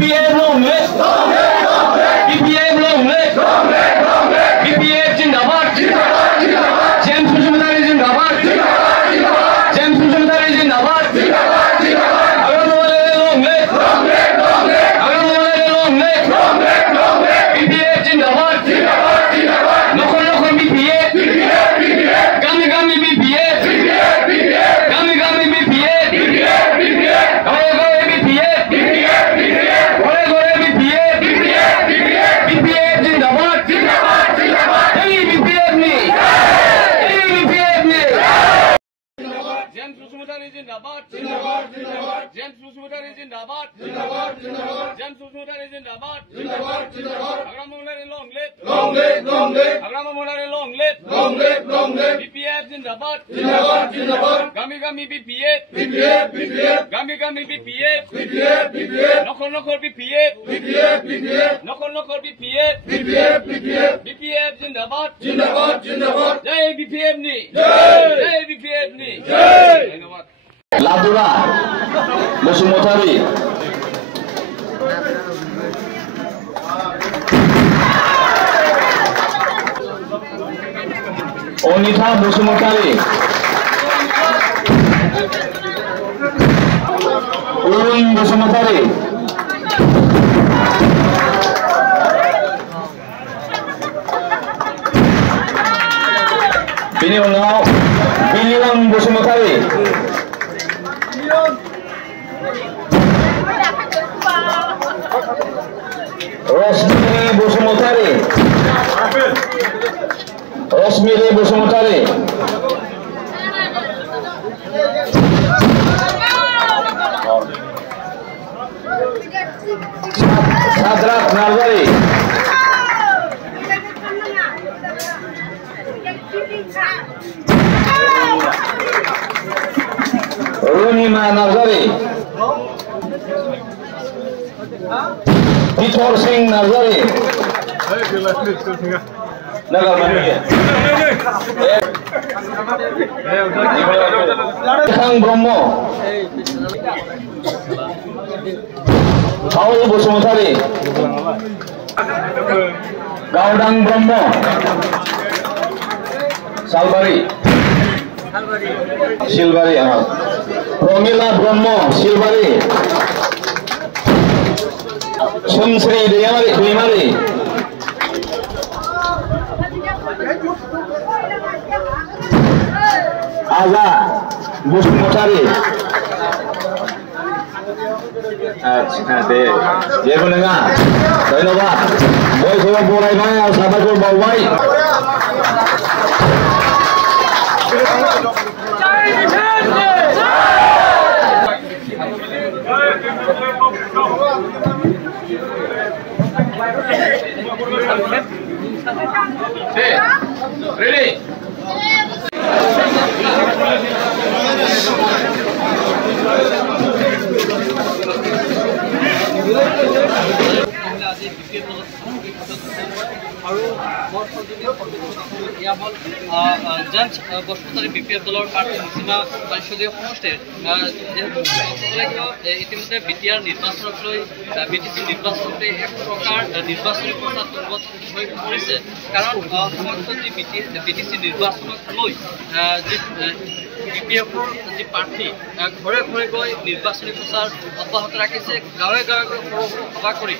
BPF long live BPF long live BPF जिंदाबाद James मुजुमदारी जिंदाबाद James मुजुमदारी जिंदाबाद अगर बोले long live अगर बोले long live BPF जिंदाबाद नखर नखर BPF गामी गामी BPF गामी गामी BPF गए गए BPF गए गए BPF BPF जिंदाबाद जय BPF ने जेम्स मुजुमदारी जिंदाबाद जेम्स मुजुमदारी जिंदाबाद जेम्स मुजुमदारी जिंदाबाद अगर मुजुमदारी long live अगर मुजुमदारी long live BPF जिंदाबाद गामी गामी BPF गामी गामी BPF नखर नखर BPF नखर नखर BPF BPF जिंदाबाद जय BPF ने जय BPF ने धन्यवाद लादुरा बसुमतारी अनिता बसुमतारी अरुण बसुमतारी बिनि उनाव बिलियन बसुमतारी रश्मिनी बसुमतारी रश्मिनी बसुमतारी साद्राक नार्जारी रोनिमा नार्जारी बिथर सिंह नार्जारी ब्रह्म राहुल बसुमतारी गावदां ब्रह्म सालबारी सिलबारी प्रमिला ब्रह्म सिलबारी सोमश्री दैमारी आजा बसुमतारी अच्छा दे जेबो नङा धन्यबाद बयखौबो बरायबाय आरो साबायखर बावबाय Ready? जेम्स बसुमतारी BPF दলৰ প্ৰাৰ্থী নিচিনা সংসদীয় সমষ্টিৰ ইতিমধ্যে BTR নিৰ্বাচনক লৈ BTC নিৰ্বাচনতে এক প্ৰকাৰ নিৰ্বাচনী প্ৰচাৰ তুংগত হৈ পৰিছে কাৰণ সমগ্ৰ যি BTC নিৰ্বাচনক লৈ যি BPFৰ যি প্ৰাৰ্থী ঘৰে ঘৰে গৈ নিৰ্বাচনী প্ৰচাৰ অব্যাহত ৰাখিছে গাঁৱে গাঁৱে সভা কৰি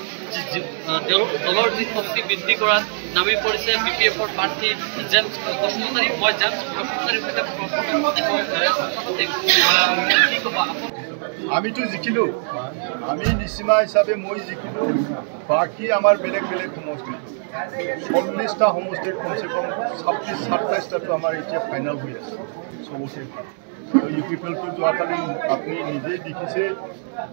দলৰ যি শক্তি বৃদ্ধি কৰাত নামি পৰিছে BPFৰ প্ৰাৰ্থী जेम्स बसुमतारी মই जेम्स बसुमतारीৰ সৈতে আমিতো জিকিলো আমি নিসীমা হিসাবে মই জিকিলো বাকি আমাৰ বেলেগ বেলেগ সমষ্টি 40টা সমষ্টিৰ কমসে কম 26-27টাটো আমাৰ এতিয়া ফাইনাল হৈ আছে সবতে ইউ পিপল টু যোৱাকালি আপুনি নিজে দেখিছে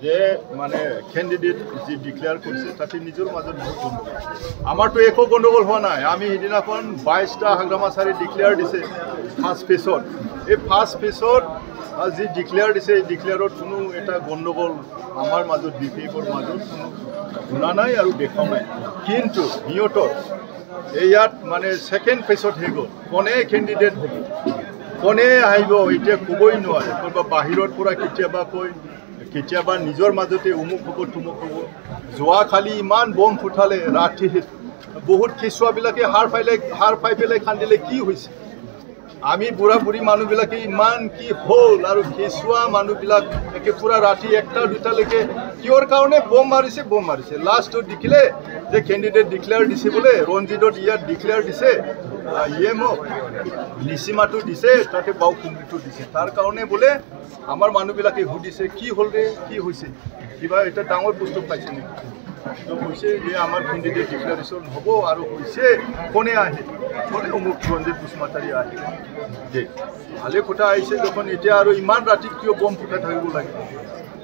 যে মানে ক্যান্ডিডেট যে ডিক্লেয়াৰ কৰিছে তাতে নিজৰ মাজত বহুত গণ্ডগোল আমাৰতো একো গণ্ডগোল হোৱা নাই আমি হেদিনাখন 22টা হাগ্ৰামাচাৰী ডিক্লেয়াৰ দিছে ফাৰ্স্ট ফেজত এই ফাৰ্স্ট ফেজত আজি ডিক্লেয়াৰ দিছে ডিক্লেয়াৰত কোনো এটা গণ্ডগোল আমাৰ মাজত বিপিএফৰ মাজত শুনা নাই আৰু দেখা নাই কিন্তু নিয়তৰ ইয়াত মানে সেকেন্ড ফেজত হে গ'ল কোনে ক্যান্ডিডেট হ'ব কোনে আহিব এতিয়া ক'বই নোৱাৰে কোনোবা বাহিৰৰ পৰা কেতিয়াবা কৈ কেতিয়াবা নিজৰ মাজতে উমুক হ'ব তুমুক হ'ব যোৱাকালি ইমান বম ফুটালে ৰাতি বহুত কেঁচুৱাবিলাকে সাৰ পাই পেলাই খান্দিলে কি হৈছে আমি বুঢ়া বুঢ়ী মানুহবিলাকে ইমান কি হ'ল আৰু কেঁচুৱা মানুহবিলাক একে পুৰা ৰাতি 1টা 2টালৈকে কিহৰ কাৰণে বম মাৰিছে লাষ্টত দেখিলে যে কেণ্ডিডেট ডিক্লেয়াৰ দিছে বোলে ৰঞ্জিতত ইয়াত ডিক্লেয়াৰ দিছে মোক নিচিমাটো দিছে তাতে বাওকুমলিটো দিছে তাৰ কাৰণে বোলে আমাৰ মানুহবিলাকে সুধিছে কি হ'ল ৰে কি হৈছে কিবা এটা ডাঙৰ বস্তু পাইছে নেকি তো কৈছে যে আমাৰ কেণ্ডিডেট ডিক্লেৰেশ্যন হ'ব আৰু হৈছে কোনে আহে কোনে অমুক ৰঞ্জিত বুচমাতাৰী আহে যে ভালে ফুটা আহিছে যখন এতিয়া আৰু ইমান ৰাতি কিয় বম ফুটাই থাকিব লাগে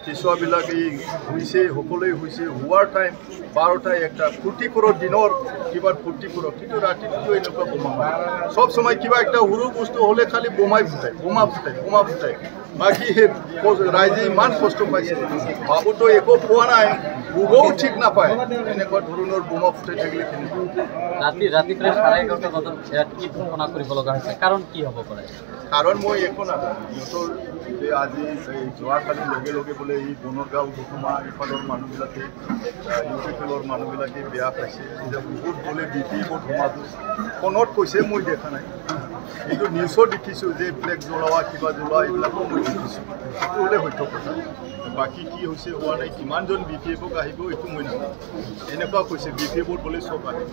কেঁচুৱাবিলাক এই হৈছে সকলোৱে হৈছে হোৱাৰ টাইম 12টা 1টা ফূৰ্তি কৰক দিনৰ কিবা ফূৰ্তি কৰক কিন্তু ৰাতি কিয় এনেকুৱা বোমা মাৰে সব সময় কিবা একটা সৰু বস্তু হ'লে খালি বোমা ফুটাই বাকী ৰাইজে ইমান কষ্ট পাইছে বাবুতো একো পোৱা নাই উগও ঠিক নাপায় এনেকুৱা ধৰণৰ বোমা ফুটাই থাকিলে ৰাতি প্ৰায় 11:30 বজাত কি ঘটনা কৰিব লগা হৈছে কাৰণ কি হ'ব পাৰে কাৰণ মই একো নাজানো সিহঁতৰ যে আজি এই যোৱাকালি লগে বোলে এই বনগাঁও ঘটনা ইফালৰ মানুহবিলাকে ইউপিএলৰ মানুহবিলাকে বেয়া পাইছে যে বহুত বোলে বিপিএফত সোমাব ফোনত কৈছে মই দেখা নাই কিন্তু নিউজত দেখিছোঁ যে ফ্লেগ জ্বলোৱা কিবা জ্বলোৱা এইবিলাকো মই দেখিছোঁ সেইটো হ'লে সত্য কথা বাকী কি হৈছে হোৱা নাই কিমানজন বিপিএফক আহিব এইটো মই নাজানো এনেকুৱা কৈছে বিপিএফত বোলে চব আহিব